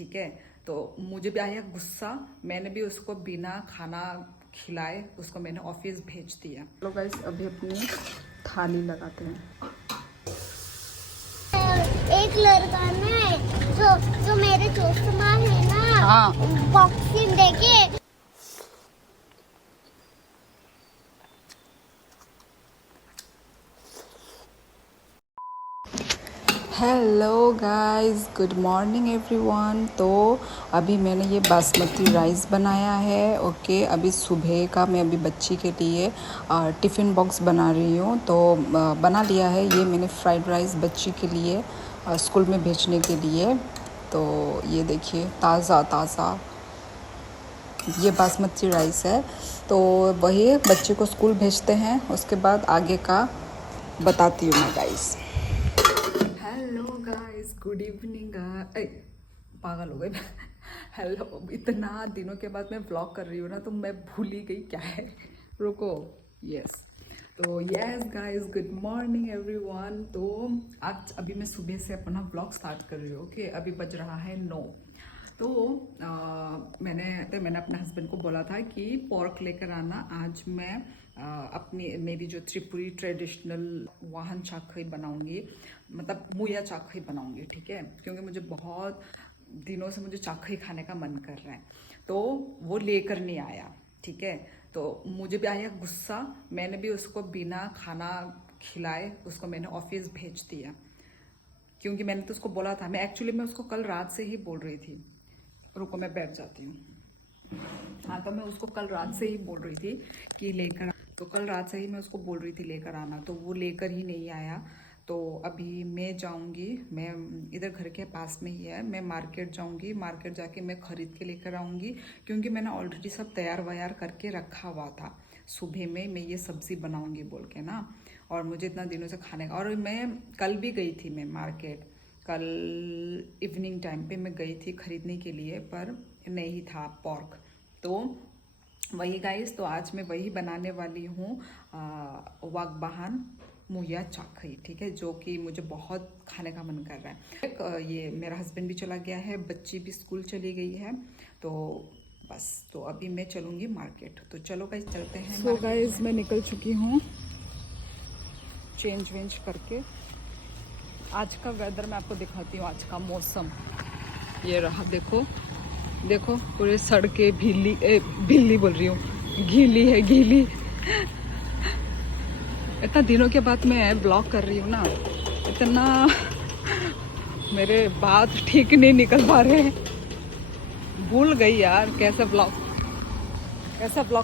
ठीक है। तो मुझे भी आया गुस्सा, मैंने भी उसको बिना खाना खिलाए उसको मैंने ऑफिस भेज दिया। चलो गाइस अभी अपनी थाली लगाते हैं। एक लड़का ना जो मेरे चश्मा है ना, हाँ बॉक्सिंग देखे। Hello guys, good morning everyone. तो अभी मैंने ये बासमती राइस बनाया है। ओके, अभी सुबह का मैं अभी बच्ची के लिए टिफ़िन बॉक्स बना रही हूँ। तो बना लिया है ये मैंने फ्राइड राइस बच्ची के लिए स्कूल में भेजने के लिए। तो ये देखिए ताज़ा ताज़ा ये बासमती राइस है। तो वही बच्चे को स्कूल भेजते हैं, उसके बाद आगे का बताती हूँ मैं guys. Hello guys, good evening. पागल हो गई हेलो, इतना दिनों के बाद मैं व्लॉग कर रही हूँ ना, तो मैं भूल ही गई क्या है। रुको, यस। तो yes guys, good morning everyone. तो आज अभी मैं सुबह से अपना व्लॉग स्टार्ट कर रही हूँ। ओके, अभी बज रहा है 9। तो मैंने अपने हस्बैंड को बोला था कि पोर्क लेकर आना। आज मैं मेरी जो त्रिपुरी ट्रेडिशनल वाहन चाखई बनाऊंगी, मतलब मुया चाखई बनाऊंगी, ठीक है। क्योंकि मुझे बहुत दिनों से मुझे चाखई खाने का मन कर रहा है, तो वो लेकर नहीं आया, ठीक है। तो मुझे भी आया गुस्सा, मैंने भी उसको बिना खाना खिलाए उसको मैंने ऑफिस भेज दिया। क्योंकि मैंने तो उसको बोला था, मैं उसको कल रात से ही बोल रही थी। रुको मैं बैठ जाती हूँ। हाँ, तो मैं उसको कल रात से ही बोल रही थी कि लेकर, तो कल रात से ही मैं उसको बोल रही थी लेकर आना, तो वो लेकर ही नहीं आया। तो अभी मैं जाऊंगी, मैं इधर घर के पास में ही है, मैं मार्केट जाऊंगी, मार्केट जाके मैं खरीद के लेकर आऊंगी। क्योंकि मैंने ऑलरेडी सब तैयार वैयार करके रखा हुआ था, सुबह में मैं ये सब्ज़ी बनाऊंगी बोल के ना। और मुझे इतना दिनों से खाने का, और मैं कल भी गई थी मैं मार्केट, कल इवनिंग टाइम पे मैं गई थी खरीदने के लिए, पर नहीं था पोर्क। तो वही गाइस, तो आज मैं वही बनाने वाली हूँ, वागबाहान मुया चाखई, ठीक है, जो कि मुझे बहुत खाने का मन कर रहा है। ये मेरा हस्बैंड भी चला गया है, बच्ची भी स्कूल चली गई है, तो बस। तो अभी मैं चलूँगी मार्केट, तो चलो गाइस चलते हैं। तो गाइस मैं निकल चुकी हूँ चेंज वेंज करके। आज का वेदर मैं आपको दिखाती हूँ, आज का मौसम ये रहा। देखो देखो, पूरे सड़कें भीली बोल रही हूँ, गीली है, गीली। इतना दिनों के बाद मैं ब्लॉग कर रही हूँ ना, इतना मेरे बात ठीक नहीं निकल पा रहे हैं। भूल गई यार कैसा ब्लॉग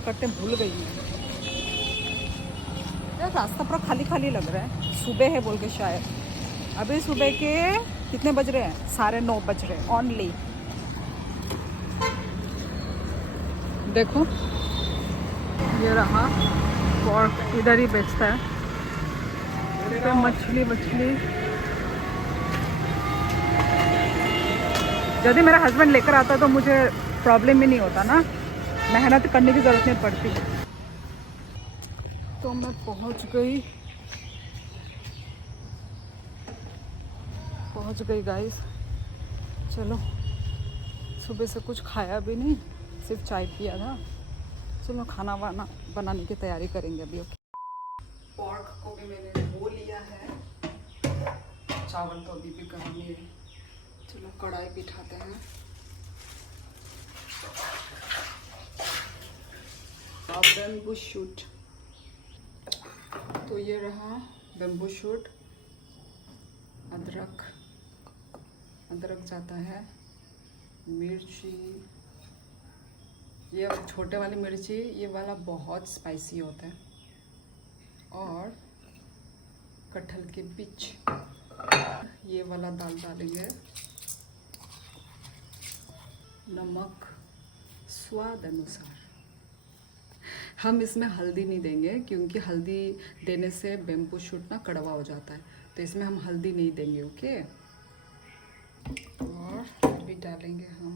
करते हैं, भूल गई मैं यार। रास्ता पूरा खाली खाली लग रहा है, सुबह है बोल के शायद। अभी सुबह के कितने बज रहे हैं? 9:30 बज रहे हैं ऑनली। देखो ये रहा पोर्क, इधर ही बेचता है। तो मछली यदि मेरा हस्बैंड लेकर आता तो मुझे प्रॉब्लम ही नहीं होता ना, मेहनत करने की ज़रूरत नहीं पड़ती। तो मैं पहुंच गई गाइस। चलो, सुबह से कुछ खाया भी नहीं, सिर्फ चाय पिया था। चलो खाना वाना बनाने की तैयारी करेंगे अभी। ओके, पोर्क को भी मैंने धो लिया है, चावल तो अभी भी गर्म ही है। चलो कढ़ाई बिठाते हैं। बेम्बू शूट, तो ये रहा बेम्बू शूट। अदरक जाता है, मिर्ची, ये छोटे वाली मिर्ची, ये वाला बहुत स्पाइसी होता है। और कटहल के बीज, ये वाला दाल डालेंगे। नमक स्वाद अनुसार। हम इसमें हल्दी नहीं देंगे, क्योंकि हल्दी देने से बेम्बू शूट ना कड़वा हो जाता है, तो इसमें हम हल्दी नहीं देंगे। ओके, और अभी डालेंगे हम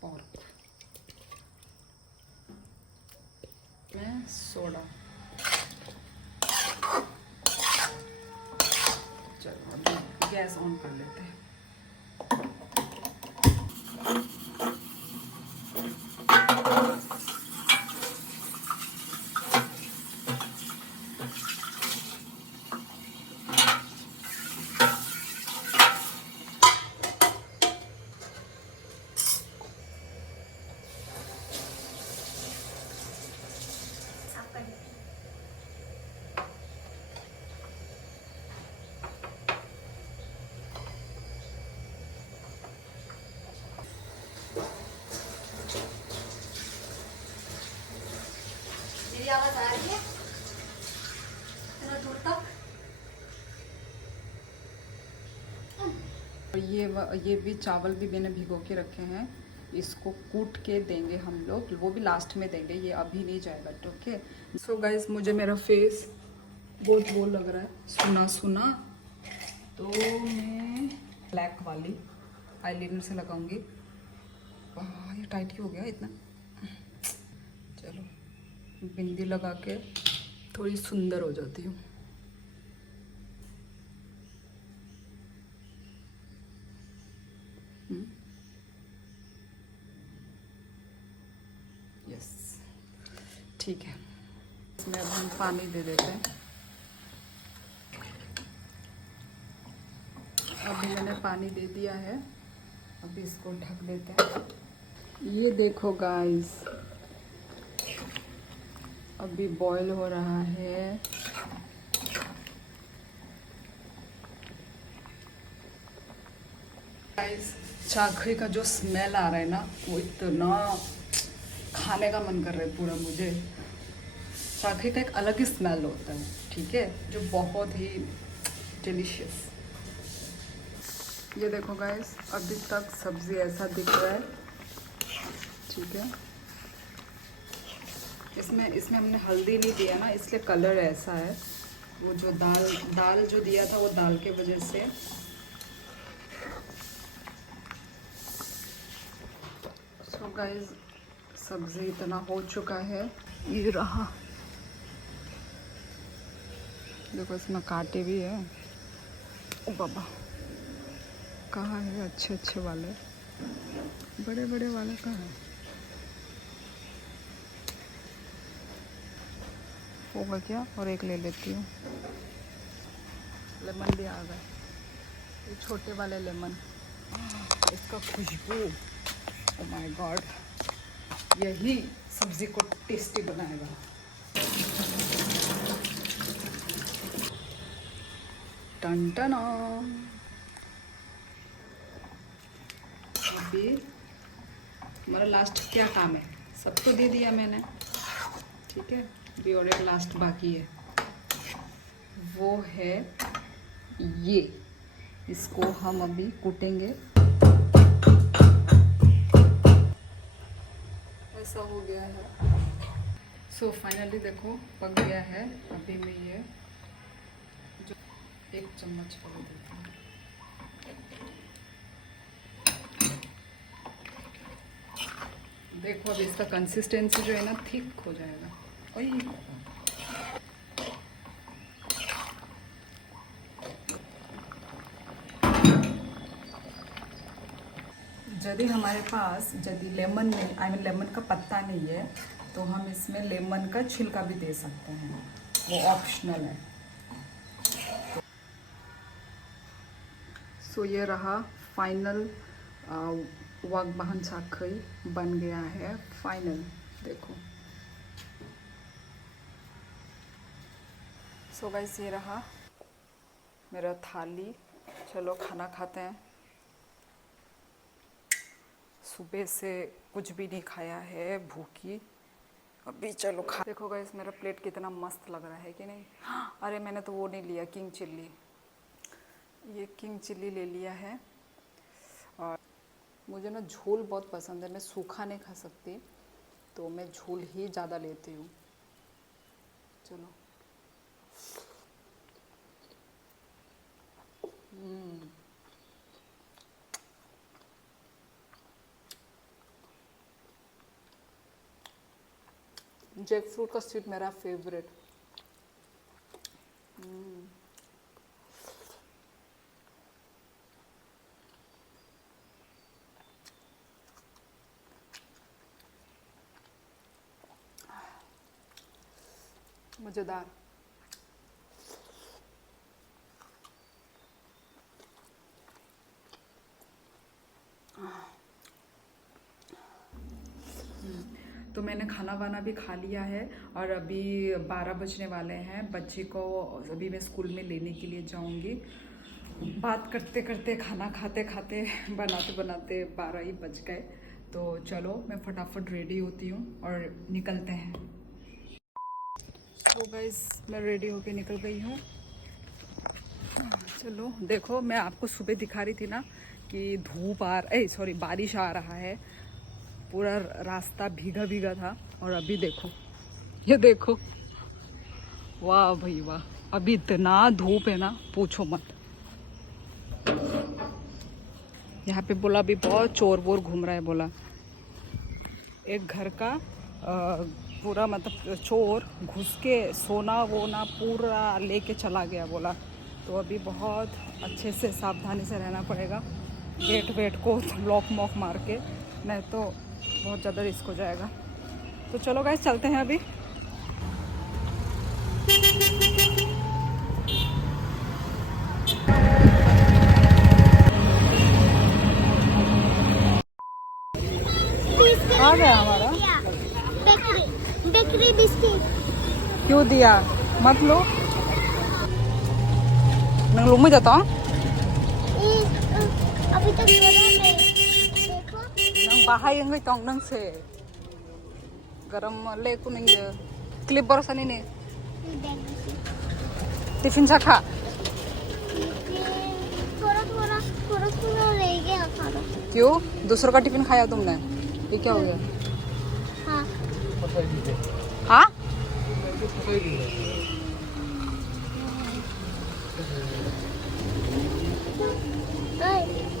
पोर्क में सोडा। चलो अभी गैस ऑन कर लेते हैं। ये भी चावल भी मैंने भिगो के रखे हैं, इसको कूट के देंगे हम लोग, वो भी लास्ट में देंगे, ये अभी नहीं जाएगा। ओके सो गाइस, मुझे मेरा फेस बहुत वो लग रहा है, सुना सुना, तो मैं ब्लैक वाली आईलाइनर से लगाऊंगी। ये टाइट ही हो गया इतना। चलो बिंदी लगा के थोड़ी सुंदर हो जाती हूँ। यस ठीक है, इसमें अब हम पानी दे देते हैं। अभी मैंने पानी दे दिया है, अभी इसको ढक देते हैं। ये देखो गाइस, अभी बॉईल हो रहा है। गाइस, चाखई का जो स्मेल आ रहा है ना, वो इतना खाने का मन कर रहा है पूरा मुझे। चाखई का एक अलग ही स्मेल होता है, ठीक है, जो बहुत ही डिलीशियस। ये देखो गाइस, अभी तक सब्जी ऐसा दिख रहा है, ठीक है। इसमें हमने हल्दी नहीं दिया ना, इसलिए कलर ऐसा है। वो जो दाल जो दिया था, वो दाल के वजह से। सो गाइस, सब्जी इतना हो चुका है, ये रहा। देखो इसमें कांटे भी है। ओ बाबा, कहाँ है अच्छे अच्छे वाले, बड़े बड़े वाले कहाँ है? होगा क्या? और एक ले लेती हूँ। लेमन भी आ गए, ये छोटे वाले लेमन। इसका खुशबू, ओ माय गॉड, यही सब्जी को टेस्टी बनाएगा। टन टन। अभी हमारा लास्ट क्या काम है, सब तो दे दिया मैंने, ठीक है। अभी और एक लास्ट बाकी है, वो है ये। इसको हम अभी कूटेंगे। ऐसा हो गया है। सो फाइनली देखो पक गया है। अभी मैं ये जो 1 चम्मच डाल देती हूँ। देखो अभी इसका कंसिस्टेंसी जो है ना, थिक हो जाएगा। ओए यदि हमारे पास यदि लेमन नहीं, आई मीन लेमन का पत्ता नहीं है, तो हम इसमें लेमन का छिलका भी दे सकते हैं, वो ऑप्शनल है। सो ये रहा फाइनल वाग बहन चाखई बन गया है फाइनल। देखो सो गाइस, ये रहा मेरा थाली। चलो खाना खाते हैं। सुबह से कुछ भी नहीं खाया है, भूखी। अभी चलो खा। देखो गाइस, मेरा प्लेट कितना मस्त लग रहा है कि नहीं? अरे मैंने तो वो नहीं लिया, किंग चिल्ली। ये किंग चिल्ली ले लिया है। और मुझे ना झोल बहुत पसंद है, मैं सूखा नहीं खा सकती, तो मैं झोल ही ज़्यादा लेती हूँ। चलो जैक फ्रूट का सीड मेरा फेवरेट। मज़ेदार। तो मैंने खाना वाना भी खा लिया है और अभी 12 बजने वाले हैं। बच्चे को अभी मैं स्कूल में लेने के लिए जाऊंगी। बात करते करते, खाना खाते खाते, बनाते बनाते 12 ही बज गए। तो चलो मैं फटाफट रेडी होती हूँ और निकलते हैं। तो गाइस, मैं रेडी होके निकल गई हूँ। चलो देखो, मैं आपको सुबह दिखा रही थी ना कि बारिश आ रहा है। पूरा रास्ता भीगा भीगा था और अभी देखो, ये देखो, वाह भाई वाह, अभी इतना धूप है ना, पूछो मत। यहाँ पे बोला अभी बहुत चोर वोर घूम रहा है। बोला एक घर का पूरा मतलब चोर घुस के सोना वोना पूरा लेके चला गया बोला। तो अभी बहुत अच्छे से सावधानी से रहना पड़ेगा, गेट वेट को लॉक मॉक मार के, नहीं तो बहुत ज़्यादा रिस्क हो जाएगा। तो चलो गाइस चलते हैं अभी। आ गया हमारा बेकरी बिस्किट। क्यों दिया? मत लो, नंग लुम जाता हूँ। अभी तक गरम है, देखो। नंग बाहाय yang tong nang se garam le ku nang clip बरसा नहीं ने टिफिन सा खा। थोड़ा रह गया खाना। क्यों? दूसरों का टिफिन खाया तुमने? ये क्या हो गया? हाँ हाँ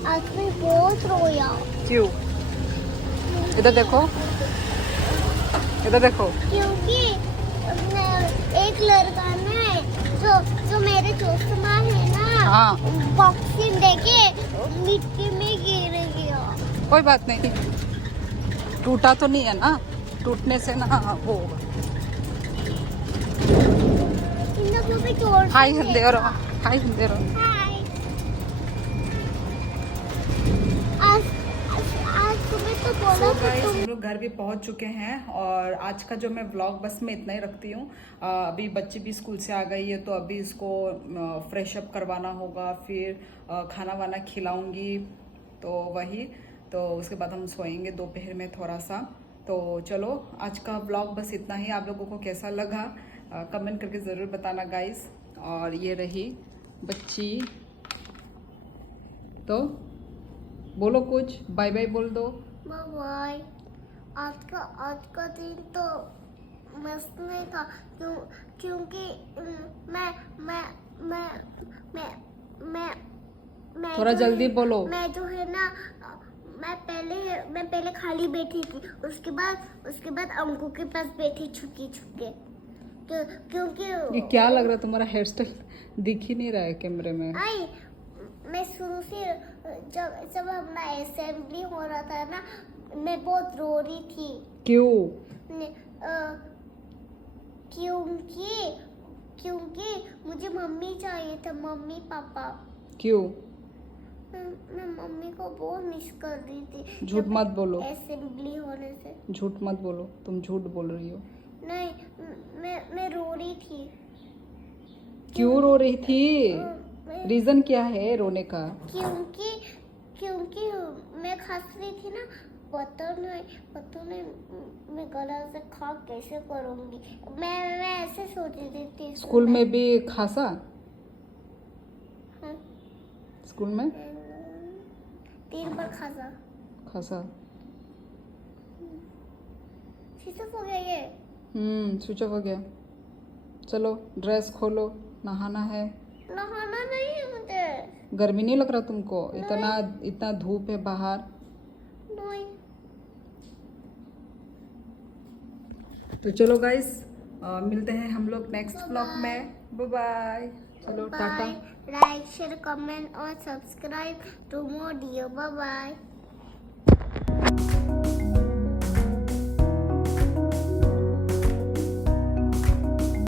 आज मैं बहुत रोया। क्यों? इधर देखो, इधर देखो। क्योंकि एक लड़का ना जो मेरे दोस्त माँ है ना, हाँ। बॉक्सिंग देके मिट्टी में गिर गया। कोई बात नहीं, टूटा तो नहीं है ना, टूटने से ना वो होगा। इन लोगों पे चोट हाय हिंदे और हाय हिंदे और हाय। आज तुम्हें तो बोला था तुम। हम लोग घर भी पहुंच चुके हैं और आज का जो मैं व्लॉग बस में इतना ही रखती हूँ। अभी बच्ची भी स्कूल से आ गई है तो अभी इसको फ्रेश अप करवाना होगा, फिर खाना वाना खिलाऊंगी, तो वही, तो उसके बाद हम सोएंगे दोपहर में थोड़ा सा। तो चलो आज का व्लॉग बस इतना ही। आप लोगों को कैसा लगा कमेंट करके ज़रूर बताना गाइस। और ये रही बच्ची, तो बोलो कुछ, बाय बाय बोल दो। बाय। आज का दिन तो मस्त नहीं था, क्योंकि मैं थोड़ा जल्दी बोलो। मैं जो है ना, मैं पहले खाली बैठी थी, उसके बाद अंकु के पास बैठी छुपके क्योंकि ये क्या लग रहा है तुम्हारा हेयर स्टाइल दिख ही नहीं रहा है कैमरे में। आई मैं शुरू से जब हमारा असेंबली हो रहा था ना, मैं बहुत रो रही थी। क्यों? क्योंकि मुझे मम्मी चाहिए था, मम्मी पापा। क्यों? मैं मम्मी को बहुत मिस कर रही थी। झूठ मत बोलो, असेंबली होने से। झूठ मत बोलो, तुम झूठ बोल रही हो। नहीं, मैं रो रही थी। क्यों रो रही थी? रीजन क्या है रोने का? क्योंकि मैं खांस रही थी ना, पता नहीं मैं गला से खा कैसे करूंगी। मैं ऐसे सोच रही थी। स्कूल में भी खांसा? हाँ। स्कूल में 3 बार खांसा। स्विच ऑफ हो गया ये। स्विच ऑफ हो गया। चलो ड्रेस खोलो, नहाना है। नहाना नहीं है मुझे। गर्मी नहीं लग रहा तुमको? इतना धूप है बाहर। नहीं। तो चलो गाइस मिलते हैं हम लोग नेक्स्ट व्लॉग में। Bye bye. चलो टाटा। लाइक शेयर कमेंट और subscribe to more video. Bye bye.